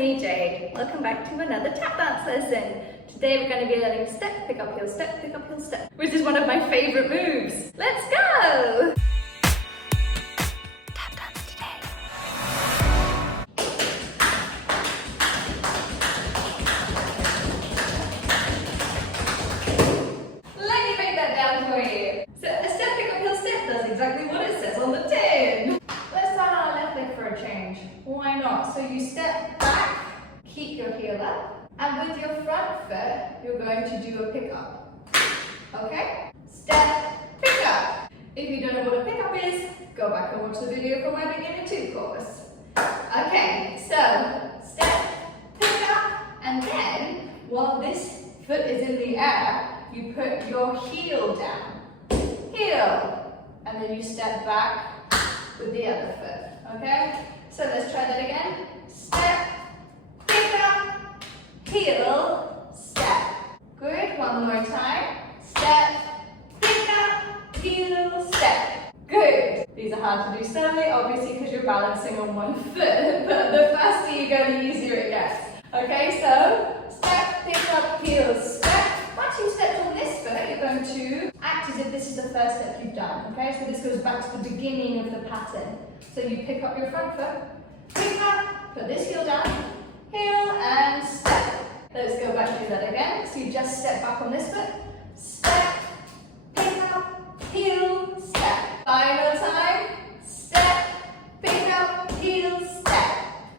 me, Jade. Welcome back to another tap dance lesson. Today we're going to be learning step, pick up, heel, step, pick up, heel, step, which is one of my favourite moves. Let's go! Tap dance today. Let me break that down for you. So a step, pick up, heel, step does exactly what it says on the tin. Let's start on our left leg for a change. Why not? So you step back, keep your heel up, and with your front foot, you're going to do a pickup. Okay? Step, pick up. If you don't know what a pickup is, go back and watch the video from my beginner 2 course. Okay, so step, pick up, and then while this foot is in the air, you put your heel down. Heel. And then you step back with the other foot. Okay? So let's try that again. Step, pick up, heel, step. Good. One more time. Step, pick up, heel, step. Good. These are hard to do slowly, obviously, because you're balancing on one foot. But the faster you go, the easier it gets. Okay, so step, pick up, heel, step. Once you step on this foot, you're going to act as if this is the first step you've done. Okay, so this goes back to the beginning of the pattern. So you pick up your front foot, pick up, put this heel down, heel and step. Let's go back and do that again. So you just step back on this foot, step, pick up, heel, step. Final time, step, pick up, heel, step.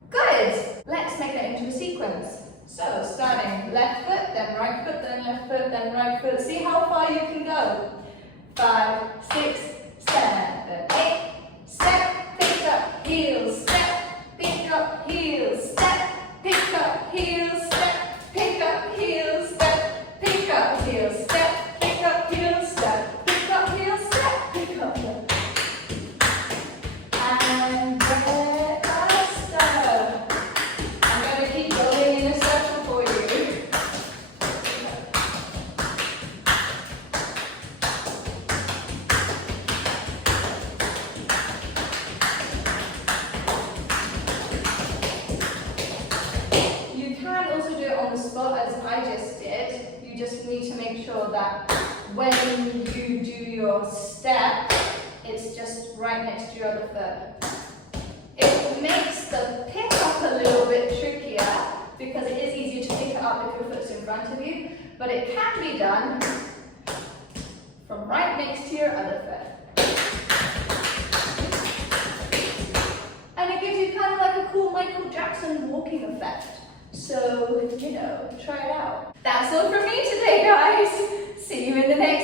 Good. Let's make that into a sequence. So starting left foot, then right foot, then left foot, then right foot. See how far you can go. 5, 6, 7, 8. Step, pick up, heel, step, pick up, heel, step, pick up, heel, step, pick up, heel, step, pick up, heel, step, pick up, heel, step, pick up, heel, step, pick up, heel. And get faster. I'm going to keep going in a circle for you. You can also do it on the spot as I just did. You just need to make sure that when you do your step, it's just right next to your other foot. It makes the pick up a little bit trickier because it is easier to pick it up if your foot's in front of you, but it can be done from right next to your other foot. And it gives you kind of like a cool Michael Jackson walking effect. So, you know, try it out. That's all from me today, guys. See you in the next